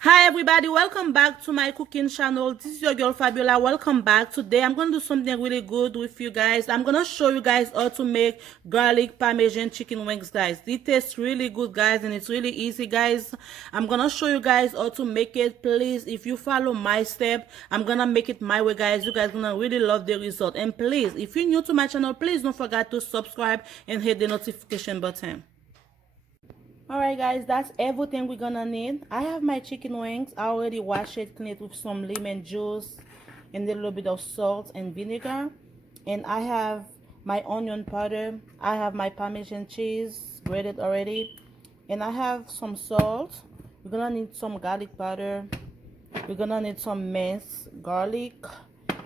Hi everybody, welcome back to my cooking channel. This is your girl Fabiola. Welcome back. Today I'm going to do something really good with you guys. I'm going to show you guys how to make garlic parmesan chicken wings, guys. It tastes really good, guys, and it's really easy, guys. I'm going to show you guys how to make it. Please, if you follow my step, I'm going to make it my way, guys. You guys going to really love the result. And please, if you're new to my channel, please don't forget to subscribe and hit the notification button. Alright guys, that's everything we're gonna need. I have my chicken wings. I already washed it, cleaned it with some lemon juice and a little bit of salt and vinegar. And I have my onion powder. I have my Parmesan cheese grated already. And I have some salt. We're gonna need some garlic powder. We're gonna need some minced garlic.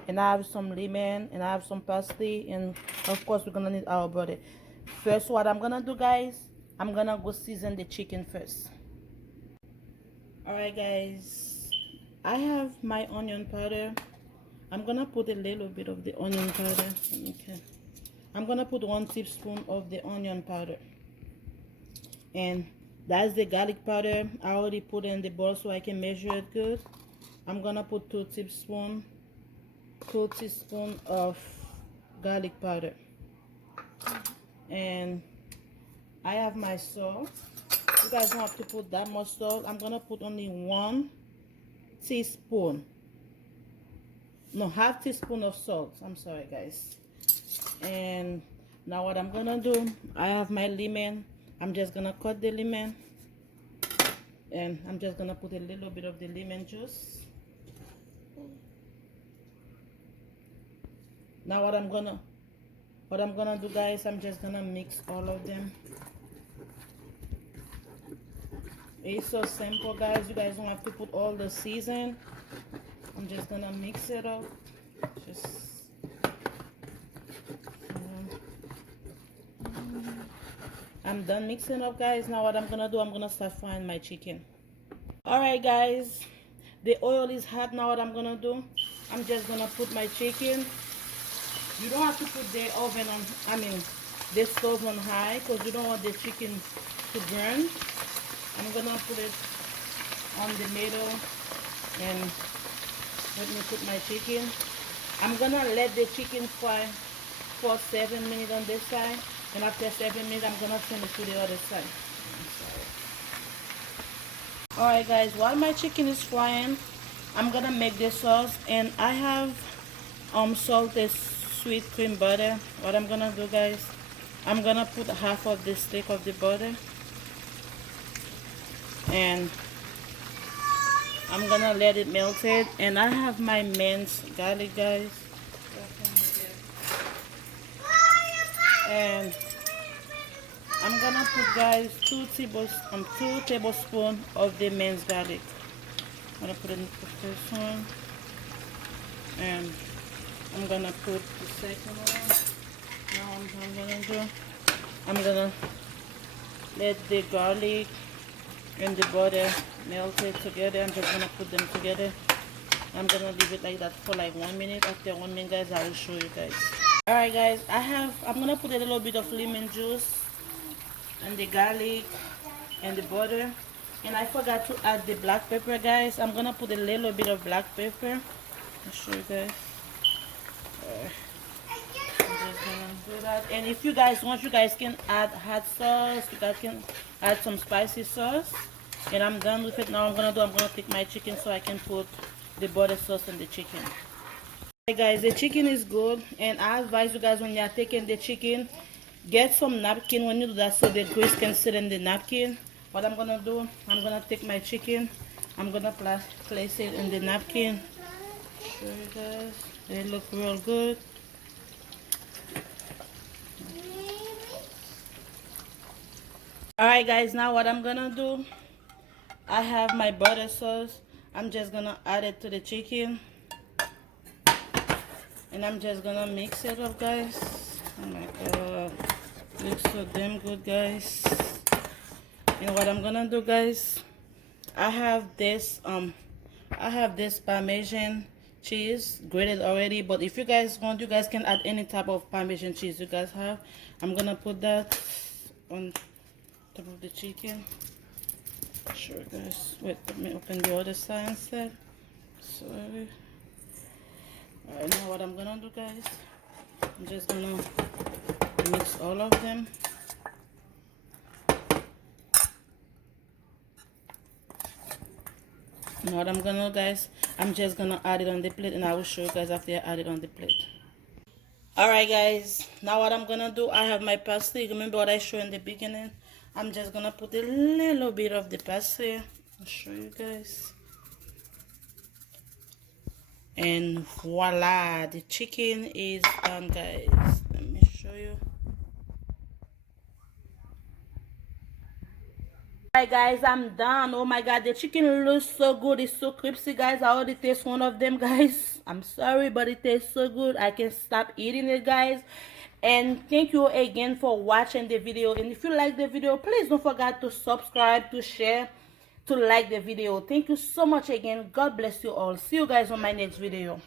And I have some lemon and I have some parsley. And of course, we're gonna need our butter. First, what I'm gonna do, guys, I'm gonna go season the chicken first. Alright guys, I have my onion powder. I'm gonna put a little bit of the onion powder. Okay. I'm gonna put 1 teaspoon of the onion powder. And that's the garlic powder. I already put in the bowl so I can measure it good. I'm gonna put 2 teaspoons of garlic powder. And I have my salt. You guys don't have to put that much salt. I'm gonna put only 1 teaspoon. No, half teaspoon of salt. I'm sorry, guys. And now what I'm gonna do, I have my lemon. I'm just gonna cut the lemon. And I'm just gonna put a little bit of the lemon juice. Now what I'm gonna do, guys, I'm just gonna mix all of them. It's so simple, guys. You guys don't have to put all the season. I'm just gonna mix it up. I'm done mixing up, guys. Now what I'm gonna do, I'm gonna start frying my chicken. Alright guys, the oil is hot. Now what I'm gonna do, I'm just gonna put my chicken. You don't have to put the oven on, the stove on high, because you don't want the chicken to burn. I'm gonna put it on the middle and let me put my chicken. I'm gonna let the chicken fry for 7 minutes on this side, and after 7 minutes I'm gonna turn it to the other side. Alright guys, while my chicken is frying, I'm gonna make the sauce. And I have salted sweet cream butter. What I'm gonna do, guys, I'm gonna put half of the stick of the butter, and I'm gonna let it melt it. And I have my minced garlic, guys, and I'm gonna put, guys, 2 tablespoons of the minced garlic. I'm gonna put in the first one, and I'm gonna put the second one. Now I'm gonna let the garlic and the butter melt it together. I'm just gonna put them together. I'm gonna leave it like that for like 1 minute. After 1 minute, guys, I will show you guys. Alright guys, I'm gonna put a little bit of lemon juice and the garlic and the butter. And I forgot to add the black pepper, guys. I'm gonna put a little bit of black pepper. I'll show you guys. I'm just gonna do that. And if you guys want, you guys can add hot sauce. You guys can add some spicy sauce. And I'm done with it. Now I'm gonna take my chicken so I can put the butter sauce on the chicken. Hey guys, the chicken is good, and I advise you guys, when you're taking the chicken, get some napkin when you do that so the grease can sit in the napkin. What I'm gonna do, I'm gonna take my chicken, I'm gonna place it in the napkin. Show you guys, they look real good. Alright guys, now what I'm gonna do, I have my butter sauce. I'm just gonna add it to the chicken, and I'm just gonna mix it up, guys. Oh my god, looks so damn good, guys. And what I'm gonna do, guys, I have this Parmesan cheese grated already, but if you guys want, you guys can add any type of Parmesan cheese you guys have. I'm gonna put that on top of the chicken. Sure, guys. Wait, let me open the other side instead. Sorry. Alright, now what I'm gonna do, guys, I'm just gonna mix all of them. Now what I'm gonna do, guys, I'm just gonna add it on the plate, and I will show you guys after I add it on the plate. Alright, guys, now what I'm gonna do, I have my parsley. Remember what I showed in the beginning? I'm just gonna put a little bit of the parsley. I'll show you guys. And voila, the chicken is done, guys. Let me show you. Alright, guys, I'm done. Oh my god, the chicken looks so good. It's so crispy, guys. I already taste one of them, guys. I'm sorry, but it tastes so good. I can't stop eating it, guys. And thank you again for watching the video. And if you like the video, please don't forget to subscribe, to share, to like the video. Thank you so much again. God bless you all. See you guys on my next video.